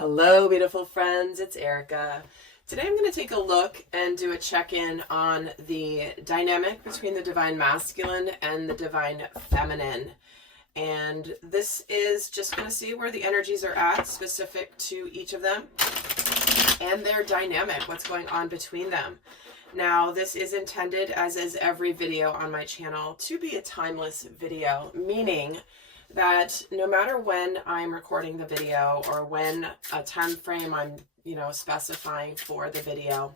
Hello, beautiful friends. It's Erika. Today I'm going to take a look and do a check-in on the dynamic between the divine masculine and the divine feminine. And this is just going to see where the energies are at, specific to each of them and their dynamic, what's going on between them. Now, this is intended, as is every video on my channel, to be a timeless video, meaning that no matter when I'm recording the video or when a time frame I'm, specifying for the video,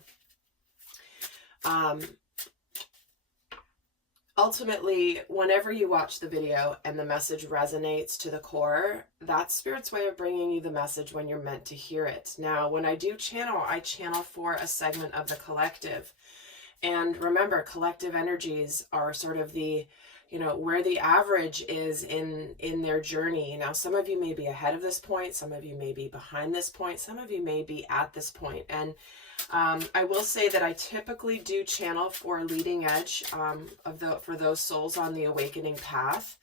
ultimately, whenever you watch the video and the message resonates to the core, that's Spirit's way of bringing you the message when you're meant to hear it. Now, when I do channel, I channel for a segment of the collective. And remember, collective energies are sort of the where the average is in their journey. Now, some of you may be ahead of this point, some of you may be behind this point, some of you may be at this point. And I will say that I typically do channel for a leading edge for those souls on the awakening path.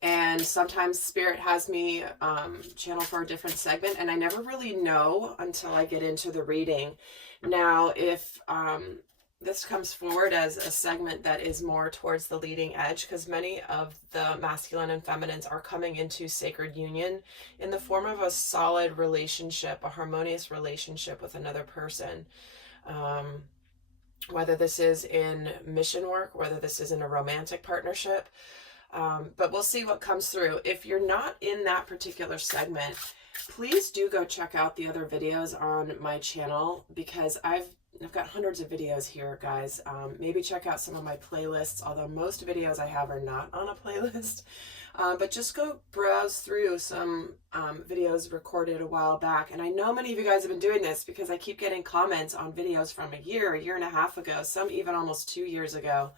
And sometimes Spirit has me channel for a different segment, and I never really know until I get into the reading. Now, if this comes forward as a segment that is more towards the leading edge, because many of the masculine and feminines are coming into sacred union in the form of a solid relationship, a harmonious relationship with another person. Whether this is in mission work, whether this is in a romantic partnership, but we'll see what comes through. If you're not in that particular segment, please do go check out the other videos on my channel, because I've got hundreds of videos here, guys. Maybe check out some of my playlists, although most videos I have are not on a playlist. But just go browse through some videos recorded a while back. And I know many of you guys have been doing this because I keep getting comments on videos from a year and a half ago, some even almost 2 years ago.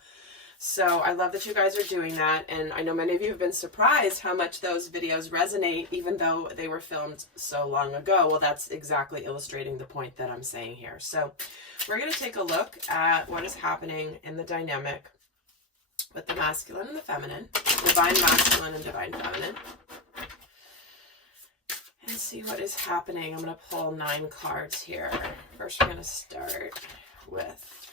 So I love that you guys are doing that, and I know many of you have been surprised how much those videos resonate, even though they were filmed so long ago. Well, that's exactly illustrating the point that I'm saying here. So we're going to take a look at what is happening in the dynamic with the masculine and the feminine, divine masculine and divine feminine, and see what is happening. I'm going to pull 9 cards here. First, we're going to start with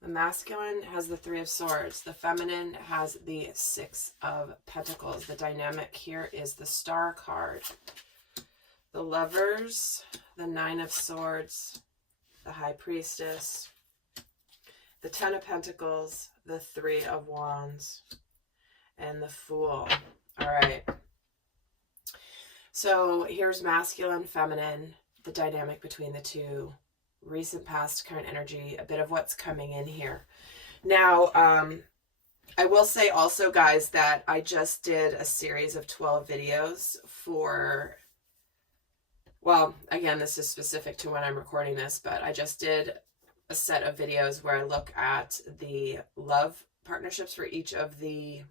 the masculine has the 3 of Swords. The feminine has the 6 of Pentacles. The dynamic here is the Star card. The Lovers, the 9 of Swords, the High Priestess, the 10 of Pentacles, the 3 of Wands, and the Fool. All right. So here's masculine, feminine, the dynamic between the two. Recent, past, current energy, a bit of what's coming in here. Now, I will say also, guys, that I just did a series of 12 videos for, well, again, this is specific to when I'm recording this, but I just did a set of videos where I look at the love partnerships for each of the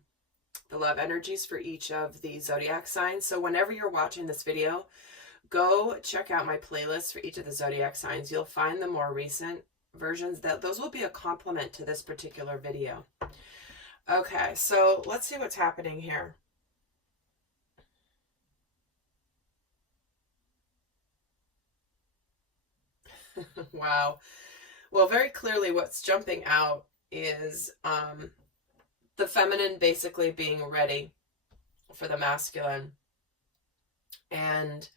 love energies for each of the zodiac signs. So whenever you're watching this video, go check out my playlist for each of the zodiac signs. You'll find the more recent versions. Those will be a complement to this particular video. Okay, so let's see what's happening here. Wow. Well, very clearly what's jumping out is the feminine basically being ready for the masculine. And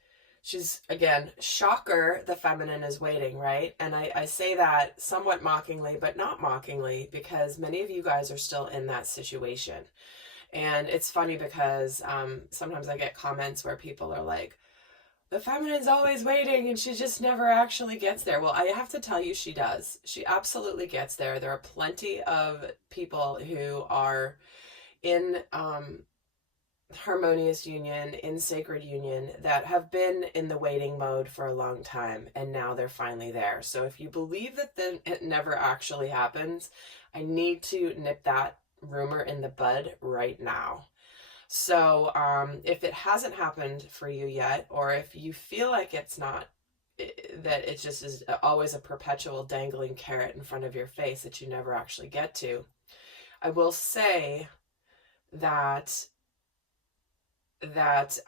she's, again, shocker, the feminine is waiting, right? And I say that somewhat mockingly, but not mockingly, because many of you guys are still in that situation. And it's funny because sometimes I get comments where people are like, the feminine's always waiting and she just never actually gets there. Well, I have to tell you, she does. She absolutely gets there. There are plenty of people who are in harmonious union, in sacred union, that have been in the waiting mode for a long time, and now they're finally there. So if you believe that it never actually happens, I need to nip that rumor in the bud right now. So if it hasn't happened for you yet, or if you feel like it's not, that it just is always a perpetual dangling carrot in front of your face that you never actually get to, I will say that that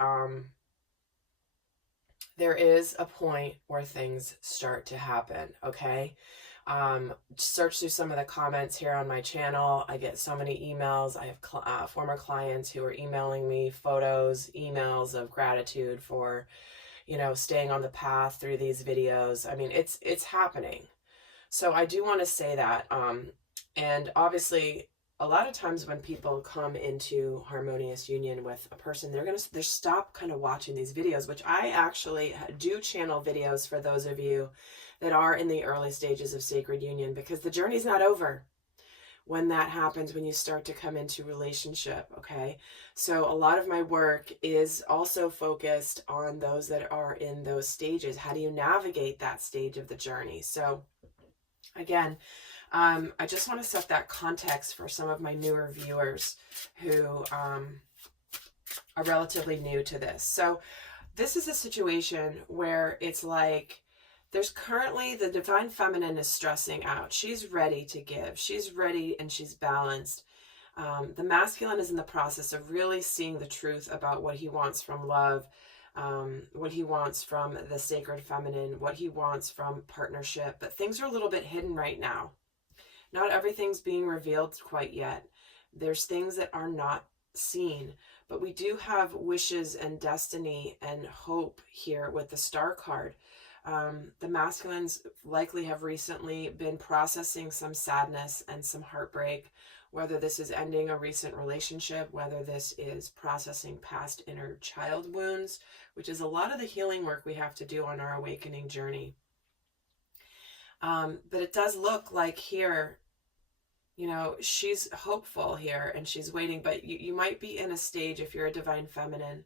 there is a point where things start to happen, okay? Search through some of the comments here on my channel. I get so many emails. I have former clients who are emailing me photos, emails of gratitude for, you know, staying on the path through these videos. I mean, it's happening. So I do want to say that. And obviously, a lot of times when people come into harmonious union with a person, they stop kind of watching these videos, which I actually do channel videos for those of you that are in the early stages of sacred union, because the journey's not over when that happens, when you start to come into relationship, okay? So a lot of my work is also focused on those that are in those stages. How do you navigate that stage of the journey? So again, I just want to set that context for some of my newer viewers who are relatively new to this. So this is a situation where it's like there's currently the divine feminine is stressing out. She's ready to give. She's ready and she's balanced. The masculine is in the process of really seeing the truth about what he wants from love, what he wants from the sacred feminine, what he wants from partnership. But things are a little bit hidden right now. Not everything's being revealed quite yet. There's things that are not seen, but we do have wishes and destiny and hope here with the star card. The masculines likely have recently been processing some sadness and some heartbreak, whether this is ending a recent relationship, whether this is processing past inner child wounds, which is a lot of the healing work we have to do on our awakening journey. But it does look like here, you know, she's hopeful here and she's waiting, but you might be in a stage, if you're a divine feminine,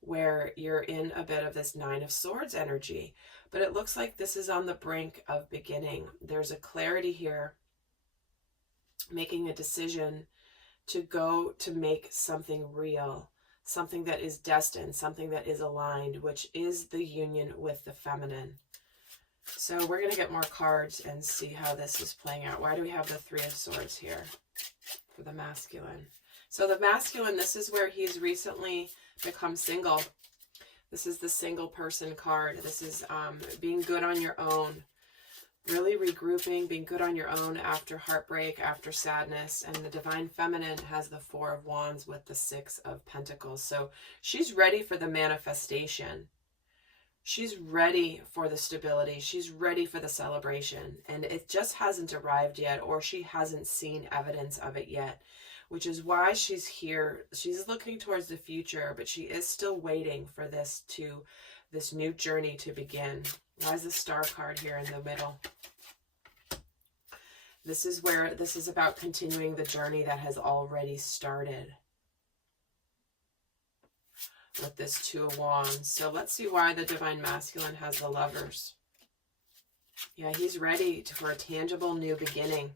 where you're in a bit of this Nine of Swords energy. But it looks like this is on the brink of beginning. There's a clarity here, making a decision to go to make something real, something that is destined, something that is aligned, which is the union with the feminine. So we're going to get more cards and see how this is playing out. Why do we have the Three of Swords here for the masculine? So the masculine, this is where he's recently become single. This is the single person card. This is being good on your own, really regrouping, being good on your own after heartbreak, after sadness. And the divine feminine has the Four of Wands with the Six of Pentacles. So she's ready for the manifestation. She's ready for the stability. She's ready for the celebration. And it just hasn't arrived yet, or she hasn't seen evidence of it yet, which is why she's here. She's looking towards the future, but she is still waiting for this new journey to begin. Why is the Star card here in the middle? This is where this is about continuing the journey that has already started with this Two of Wands. So let's see why the divine masculine has the Lovers. Yeah, he's ready for a tangible new beginning.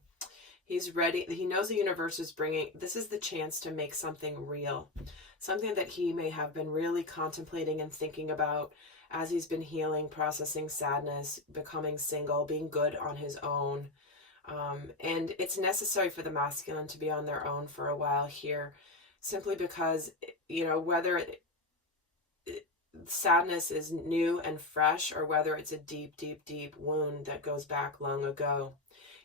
He's ready. He knows the universe is bringing, this is the chance to make something real. Something that he may have been really contemplating and thinking about as he's been healing, processing sadness, becoming single, being good on his own. And it's necessary for the masculine to be on their own for a while here, simply because, you know, whether sadness is new and fresh or whether it's a deep, deep, deep wound that goes back long ago,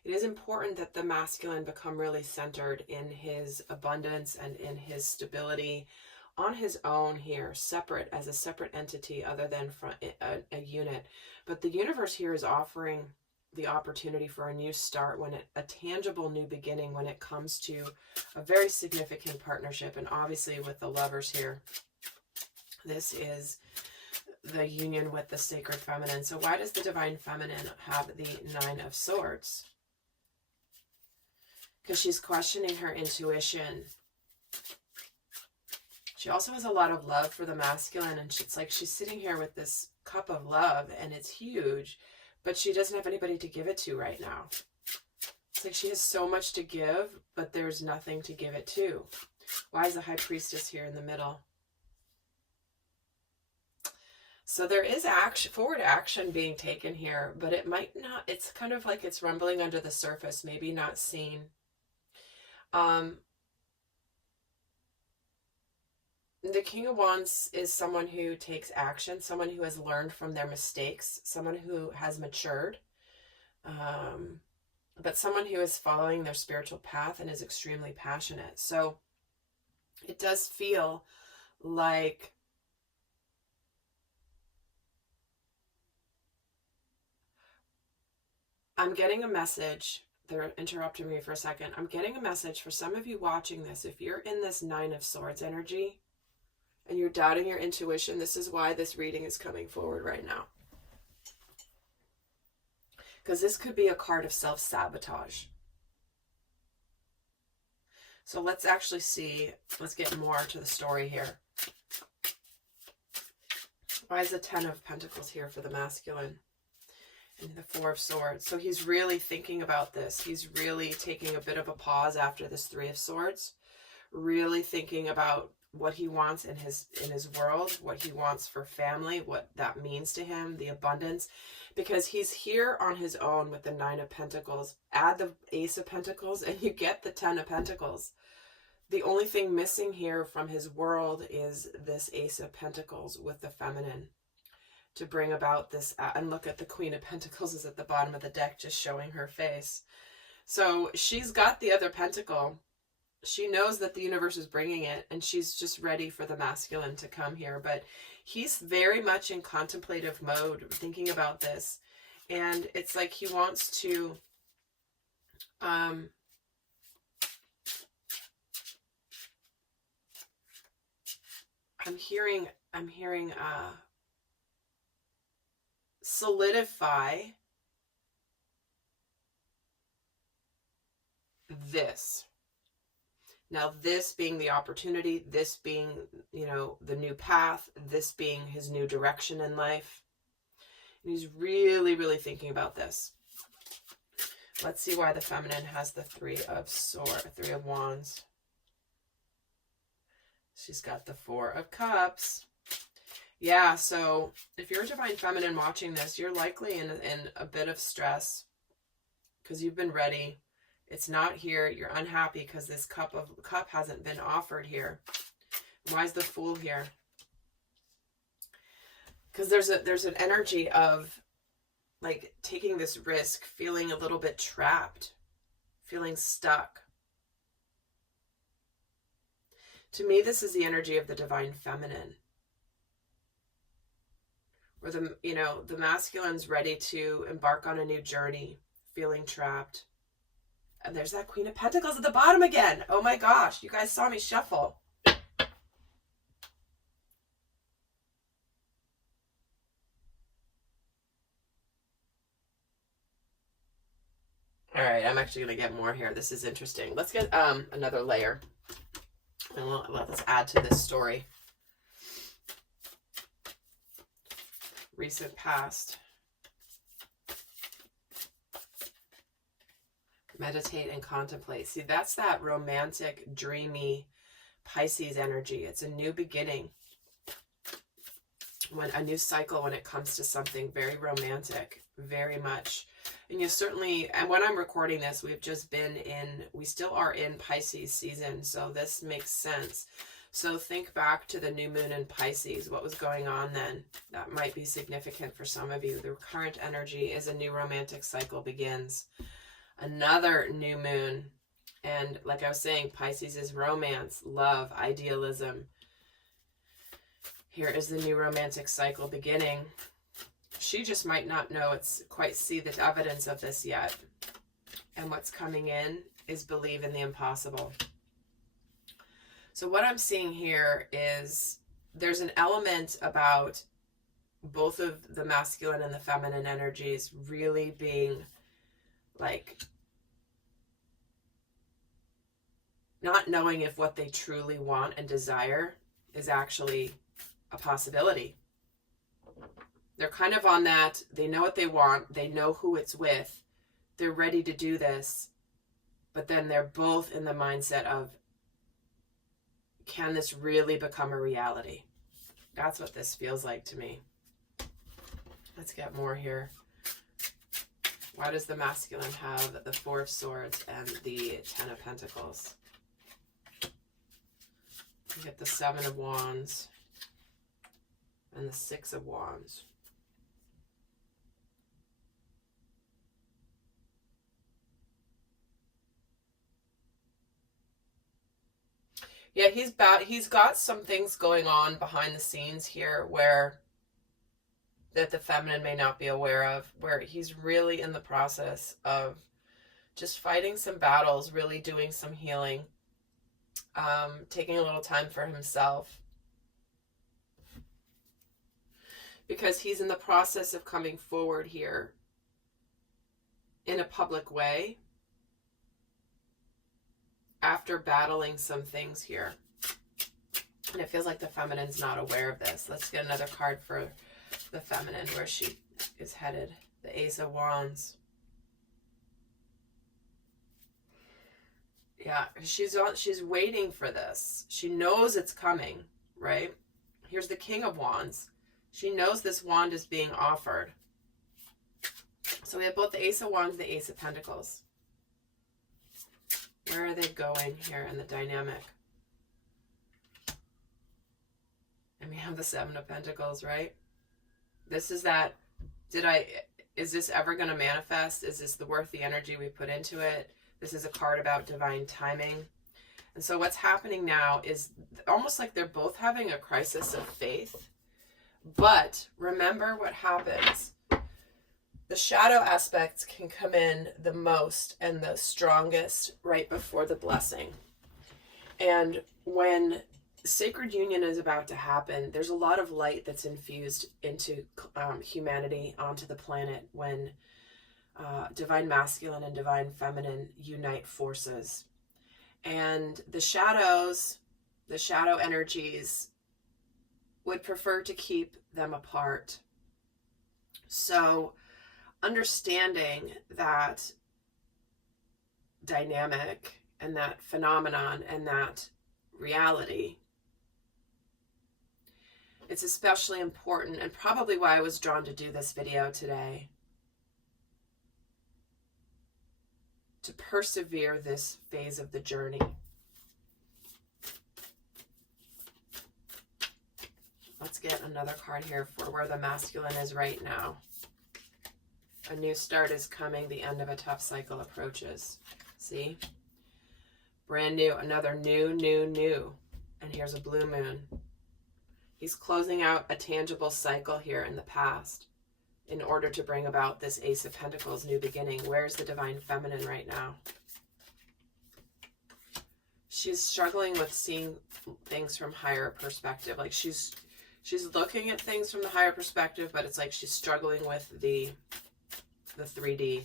it is important that the masculine become really centered in his abundance and in his stability on his own here, separate, as a separate entity other than from a unit. But the universe here is offering the opportunity for a new start, a tangible new beginning when it comes to a very significant partnership. And obviously with the Lovers here, this is the union with the sacred feminine. So why does the divine feminine have the Nine of Swords? Because she's questioning her intuition. She also has a lot of love for the masculine, and it's like she's sitting here with this cup of love, and it's huge, but she doesn't have anybody to give it to right now. It's like she has so much to give, but there's nothing to give it to. Why is the High Priestess here in the middle? So there is forward action being taken here, but it might not, it's kind of like it's rumbling under the surface, maybe not seen. The King of Wands is someone who takes action, someone who has learned from their mistakes, someone who has matured, but someone who is following their spiritual path and is extremely passionate. So it does feel like I'm getting a message. They're interrupting me for a second. I'm getting a message for some of you watching this. If you're in this Nine of Swords energy and you're doubting your intuition, this is why this reading is coming forward right now. Because this could be a card of self-sabotage. So let's actually see. Let's get more to the story here. Why is the Ten of Pentacles here for the masculine? And the Four of Swords. So he's really thinking about this. He's really taking a bit of a pause after this Three of Swords. Really thinking about what he wants in his world, what he wants for family, what that means to him, the abundance. Because he's here on his own with the Nine of Pentacles. Add the Ace of Pentacles and you get the Ten of Pentacles. The only thing missing here from his world is this Ace of Pentacles with the feminine to bring about this. And look at the Queen of Pentacles is at the bottom of the deck, just showing her face. So she's got the other pentacle. She knows that the universe is bringing it, and she's just ready for the masculine to come here. But he's very much in contemplative mode, thinking about this. And it's like he wants to I'm hearing solidify this. Now, this being the opportunity, this being, the new path, this being his new direction in life. And he's really, really thinking about this. Let's see why the feminine has the Three of Wands. She's got the Four of Cups. Yeah, so if you're a divine feminine watching this, you're likely in a bit of stress because you've been ready. It's not here. You're unhappy because this cup hasn't been offered here. Why is the Fool here? Because there's an energy of like taking this risk, feeling a little bit trapped, feeling stuck. To me, this is the energy of the divine feminine. Where the masculine's ready to embark on a new journey, feeling trapped. And there's that Queen of Pentacles at the bottom again. Oh my gosh, you guys saw me shuffle. All right, I'm actually going to get more here. This is interesting. Let's get another layer. And let's add to this story. Recent past. Meditate and contemplate. See, that's that romantic, dreamy Pisces energy. It's a new beginning. A new cycle when it comes to something very romantic, very much. And you certainly, and when I'm recording this, we still are in Pisces season, so this makes sense. So think back to the new moon in Pisces. What was going on then? That might be significant for some of you. The current energy is a new romantic cycle begins. Another new moon. And like I was saying, Pisces is romance, love, idealism. Here is the new romantic cycle beginning. She just might not see the evidence of this yet. And what's coming in is believe in the impossible. So what I'm seeing here is there's an element about both of the masculine and the feminine energies really being like not knowing if what they truly want and desire is actually a possibility. They're kind of on that. They know what they want. They know who it's with. They're ready to do this. But then they're both in the mindset of, can this really become a reality? That's what this feels like to me. Let's get more here. Why does the masculine have the Four of Swords and the Ten of Pentacles? We get the Seven of Wands and the Six of Wands. Yeah, he's got some things going on behind the scenes here where that the feminine may not be aware of, where he's really in the process of just fighting some battles, really doing some healing, taking a little time for himself, because he's in the process of coming forward here in a public way after battling some things here. And it feels like the feminine's not aware of this. Let's get another card for the feminine, where she is headed. The Ace of Wands. Yeah, she's waiting for this. She knows it's coming, right? Here's the King of Wands. She knows this wand is being offered. So we have both the Ace of Wands and the Ace of Pentacles. Where are they going here in the dynamic? And we have the Seven of Pentacles, right? This is that, is this ever going to manifest? Is this worth the energy we put into it? This is a card about divine timing. And so what's happening now is almost like they're both having a crisis of faith. But remember what happens. The shadow aspects can come in the most and the strongest right before the blessing. And when sacred union is about to happen, there's a lot of light that's infused into humanity, onto the planet, when divine masculine and divine feminine unite forces. And the shadows, the shadow energies, would prefer to keep them apart. So understanding that dynamic and that phenomenon and that reality, it's especially important, and probably why I was drawn to do this video today, to persevere this phase of the journey. Let's get another card here for where the masculine is right now. A new start is coming. The end of a tough cycle approaches. See? Brand new. Another new. And here's a blue moon. He's closing out a tangible cycle here in the past in order to bring about this Ace of Pentacles new beginning. Where's the divine feminine right now? She's struggling with seeing things from higher perspective. Like she's looking at things from the higher perspective, but it's like she's struggling with the 3D.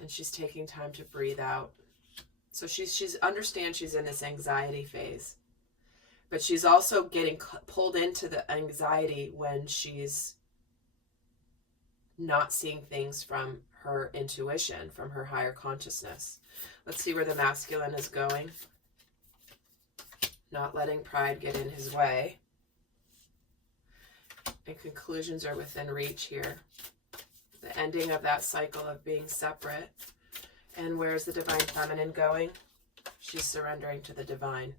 And she's taking time to breathe out. So she's understands she's in this anxiety phase. But she's also getting pulled into the anxiety when she's not seeing things from her intuition, from her higher consciousness. Let's see where the masculine is going. Not letting pride get in his way. And conclusions are within reach here. The ending of that cycle of being separate. And where's the divine feminine going? She's surrendering to the divine.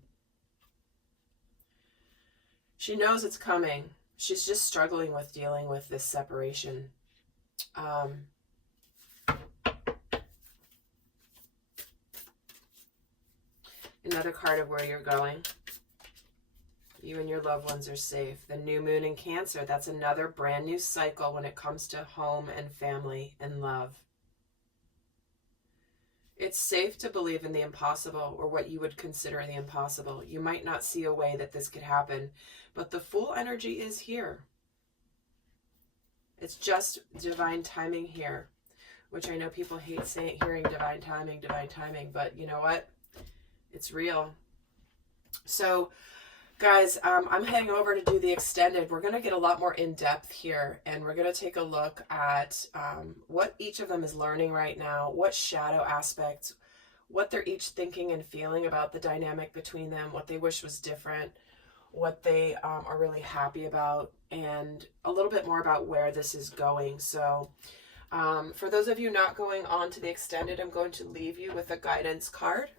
She knows it's coming. She's just struggling with dealing with this separation. Another card of where you're going. You and your loved ones are safe. The new moon in Cancer. That's another brand new cycle when it comes to home and family and love. It's safe to believe in the impossible, or what you would consider the impossible. You might not see a way that this could happen, but the Fool energy is here. It's just divine timing here, which I know people hate hearing divine timing, but you know what? It's real. So, guys, I'm heading over to do the extended. We're going to get a lot more in depth here, and we're going to take a look at what each of them is learning right now, what shadow aspects, what they're each thinking and feeling about the dynamic between them, what they wish was different, what they are really happy about, and a little bit more about where this is going. So for those of you not going on to the extended, I'm going to leave you with a guidance card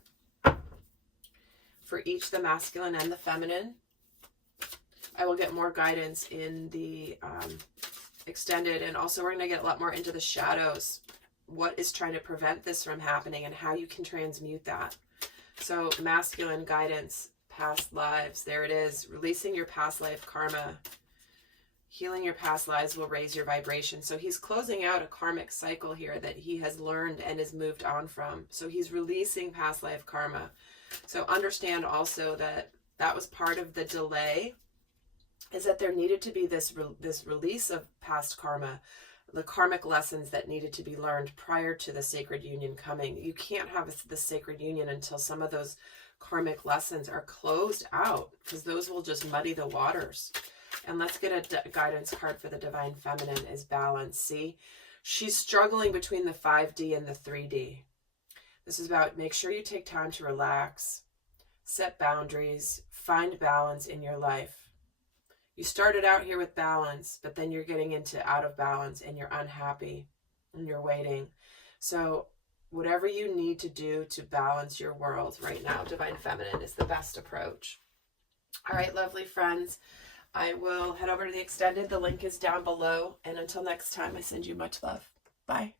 for each the masculine and the feminine. I will get more guidance in the extended, and also we're going to get a lot more into the shadows. What is trying to prevent this from happening and how you can transmute that. So masculine guidance, past lives. There it is. Releasing your past life karma. Healing your past lives will raise your vibration. So he's closing out a karmic cycle here that he has learned and is moved on from. So he's releasing past life karma. So understand also that that was part of the delay, is that there needed to be this release of past karma, the karmic lessons that needed to be learned prior to the sacred union coming. You can't have the sacred union until some of those karmic lessons are closed out, because those will just muddy the waters. And let's get a guidance card for the divine feminine is balance. See, she's struggling between the 5D and the 3D. This is about make sure you take time to relax, set boundaries, find balance in your life. You started out here with balance, but then you're getting into out of balance and you're unhappy and you're waiting. So whatever you need to do to balance your world right now, divine feminine is the best approach. All right, lovely friends. I will head over to the extended. The link is down below. And until next time, I send you much love. Bye.